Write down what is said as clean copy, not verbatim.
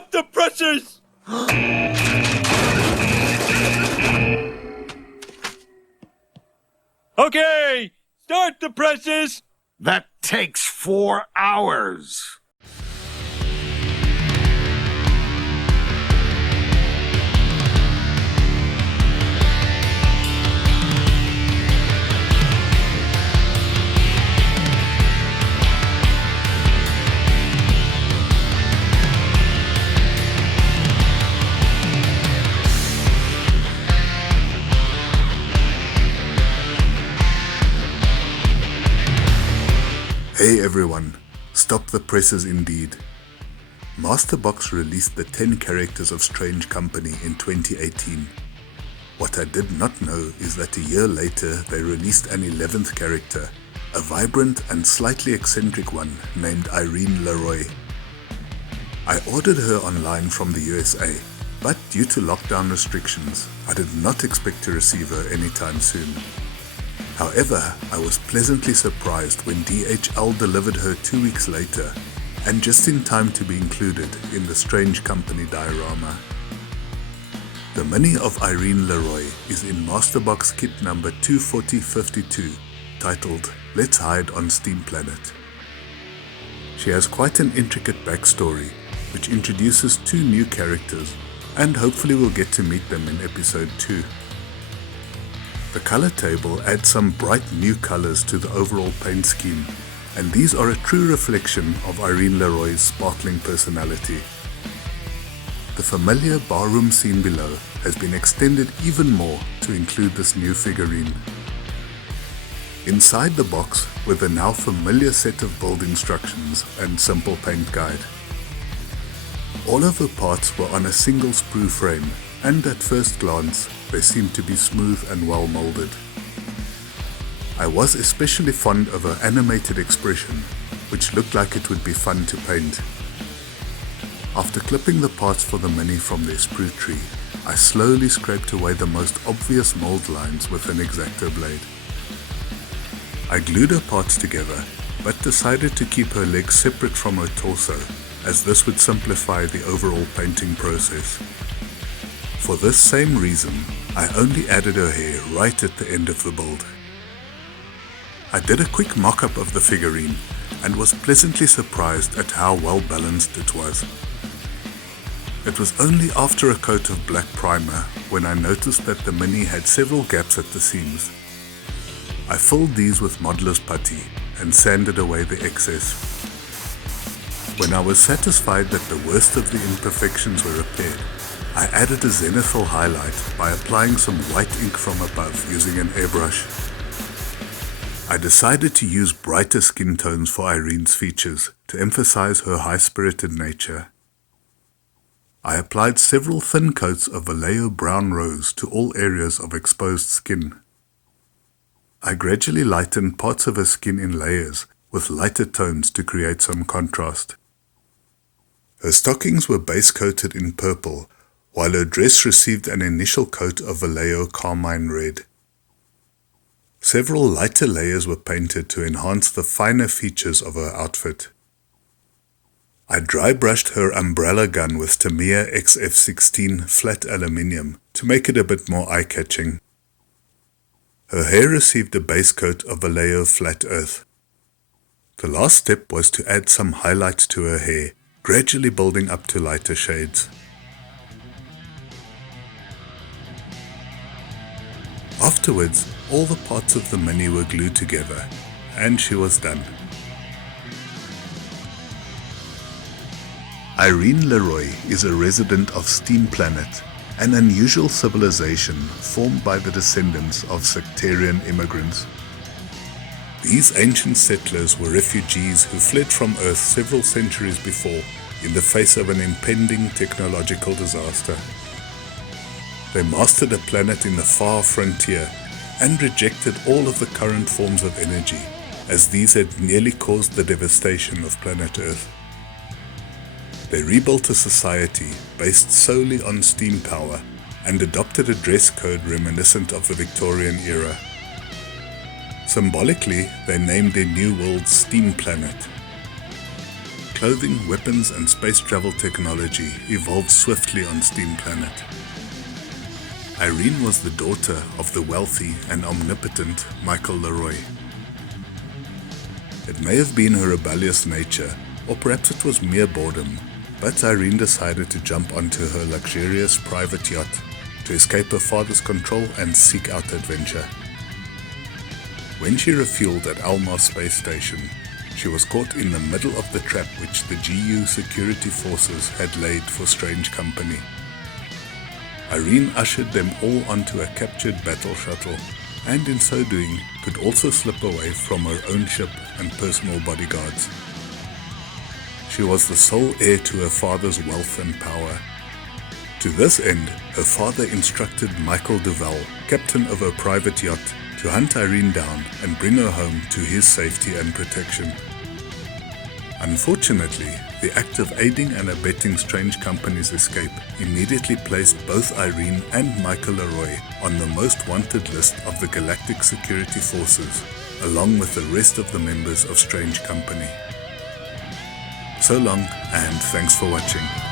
Stop the presses! Okay, start the presses! That takes 4 hours. Hey everyone, stop the presses indeed. Master Box released the 10 characters of Strange Company in 2018. What I did not know is that a year later they released an 11th character, a vibrant and slightly eccentric one named Irene Leroi. I ordered her online from the USA, but due to lockdown restrictions, I did not expect to receive her anytime soon. However, I was pleasantly surprised when DHL delivered her 2 weeks later, and just in time to be included in the Strange Company diorama. The mini of Irene Leroi is in Master Box kit number 24052, titled Let's Hide on Steamplanet. She has quite an intricate backstory, which introduces 2 new characters, and hopefully we'll get to meet them in episode 2. The color table adds some bright new colors to the overall paint scheme, and these are a true reflection of Irene Leroi's sparkling personality. The familiar barroom scene below has been extended even more to include this new figurine. Inside the box were the now familiar set of build instructions and simple paint guide. All of the parts were on a single sprue frame, and at first glance they seemed to be smooth and well molded. I was especially fond of her animated expression, which looked like it would be fun to paint. After clipping the parts for the mini from the sprue tree, I slowly scraped away the most obvious mold lines with an X-Acto blade. I glued her parts together, but decided to keep her legs separate from her torso, as this would simplify the overall painting process. For this same reason, I only added her hair right at the end of the build. I did a quick mock-up of the figurine and was pleasantly surprised at how well balanced it was. It was only after a coat of black primer when I noticed that the mini had several gaps at the seams. I filled these with modeler's putty and sanded away the excess. When I was satisfied that the worst of the imperfections were repaired, I added a zenithal highlight by applying some white ink from above using an airbrush. I decided to use brighter skin tones for Irene's features to emphasize her high-spirited nature. I applied several thin coats of Vallejo brown rose to all areas of exposed skin. I gradually lightened parts of her skin in layers with lighter tones to create some contrast. Her stockings were base-coated in purple, while her dress received an initial coat of Vallejo carmine red. Several lighter layers were painted to enhance the finer features of her outfit. I dry brushed her umbrella gun with Tamiya XF16 flat aluminium to make it a bit more eye-catching. Her hair received a base coat of Vallejo flat earth. The last step was to add some highlight to her hair, gradually building up to lighter shades. Afterwards, all the parts of the mini were glued together, and she was done. Irene Leroi is a resident of Steamplanet, an unusual civilization formed by the descendants of sectarian immigrants. These ancient settlers were refugees who fled from Earth several centuries before in the face of an impending technological disaster. They mastered a planet in the far frontier and rejected all of the current forms of energy, as these had nearly caused the devastation of planet Earth. They rebuilt a society based solely on steam power and adopted a dress code reminiscent of the Victorian era. Symbolically, they named their new world Steamplanet. clothing, weapons, and space travel technology evolved swiftly on Steamplanet. Irene was the daughter of the wealthy and omnipotent Michael Leroi. It may have been her rebellious nature, or perhaps it was mere boredom, but Irene decided to jump onto her luxurious private yacht to escape her father's control and seek out adventure. When she refueled at Almar Space Station, she was caught in the middle of the trap which the GU security forces had laid for Strange Company. Irene ushered them all onto a captured battle shuttle, and in so doing could also slip away from her own ship and personal bodyguards. She was the sole heir to her father's wealth and power. To this end, her father instructed Michael Duval, captain of her private yacht, to hunt Irene down and bring her home to his safety and protection. Unfortunately, the act of aiding and abetting Strange Company's escape immediately placed both Irene and Michael Leroi on the most wanted list of the Galactic Security Forces, along with the rest of the members of Strange Company. So long, and thanks for watching.